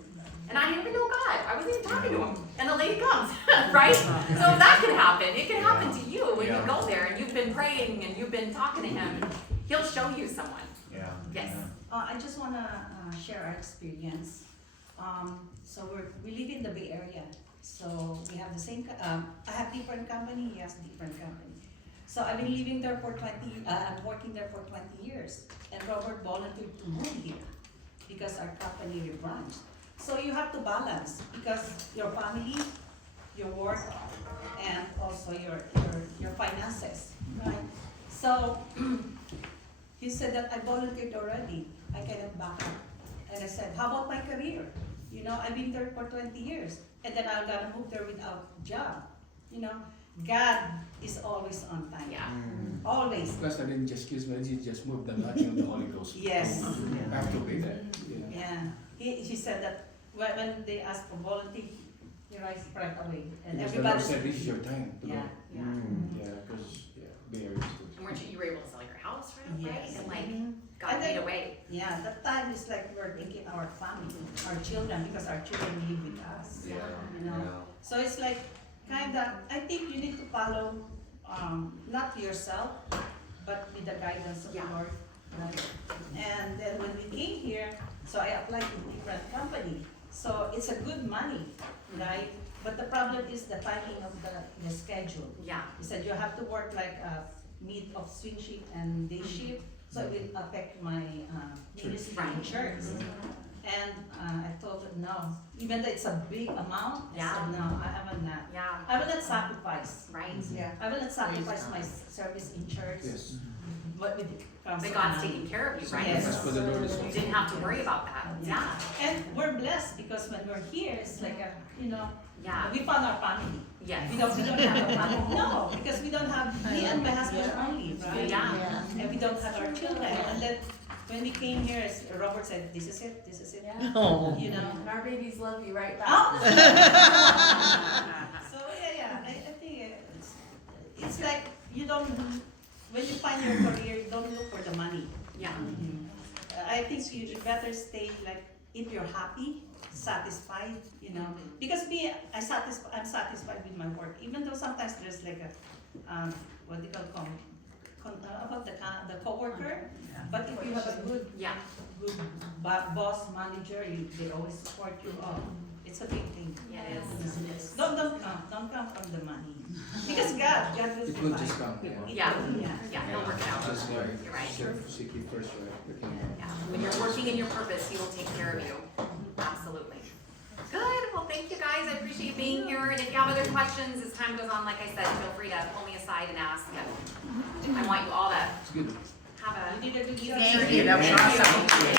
I didn't even know God. I wasn't even talking to him. And the lady comes, right? So that can happen. It can happen to you when you go there and you've been praying and you've been talking to him. And he'll show you someone. Yeah. Yes. I just want to share our experience. So we live in the Bay Area. So we have the same, I have different company, he has different company. So I've been living there for I'm working there for 20 years. And Robert volunteered to move here because our company rebranded. So you have to balance because your family, your work, and also your finances, right? So he said that I volunteered already. I cannot back up. And I said, how about my career? You know, I've been there for 20 years. And then I'm gonna move there without a job. You know, God is always on time. Yeah. Always. Plus, I didn't just excuse me, he just moved the nudging of the Holy Ghost. Yes. I have to be there. Yeah. He said that when they asked for volunteer, he writes right away. And Because the Lord everybody said, this is your time to yeah, go. yeah. Yeah, because, Bay Area is good. And weren't you were able to sell your house, right? Yes. And like, Mhm. God And made then- a way. Yeah, that time is like we're thinking our family, our children, because our children live with us. Yeah. You know? So it's like kinda, I think you need to follow, not yourself, but with the guidance of the Yeah. Lord, right? And then when we came here, so I applied to different company. So it's a good money, right? But the problem is the timing of the schedule. Yeah. He said you have to work like a mid of swing shift and day shift, so it will affect my ministry in church. And I told him no, even though it's a big amount, I Yeah. said no, I will not. Yeah. I will not sacrifice. Right. Yeah. I will not sacrifice my service in church, Yes. but with it comes But God's money. taking care of you, right? Yes. That's what the Lord is You didn't have to worry about that. Yeah. And we're blessed because when we're here, it's like a, Yeah. we found our family. Yes. We don't have a family. No, because we don't have me and my husband only, right? Yeah. And we don't have our children. And then when we came here, as Robert said, this is it, this is it. Yeah. You know. And our babies love you right back. Oh. So I think it's like you don't, when you find your career, you don't look for the money. Yeah. I think you better stay like, if you're happy, satisfied, because I'm satisfied with my work, even though sometimes there's like a, what they call about the coworker, but if you have a good Yeah. boss, manager, they always support you. Oh, it's a big thing. Yeah, it is. Don't come from the money, because God will It will just provide. come. Yeah. Yeah. Yeah, he'll work it out. Just like, You're right. seek ye first, right, the kingdom. Yeah. When you're working in your purpose, he will take care of you. Absolutely. Good. Well, thank you guys. I appreciate you being here. And if you have other questions as time goes on, like I said, feel free to pull me aside and ask. And I want you all to It's good. have a You did a good job. Thank sir. you. That was awesome.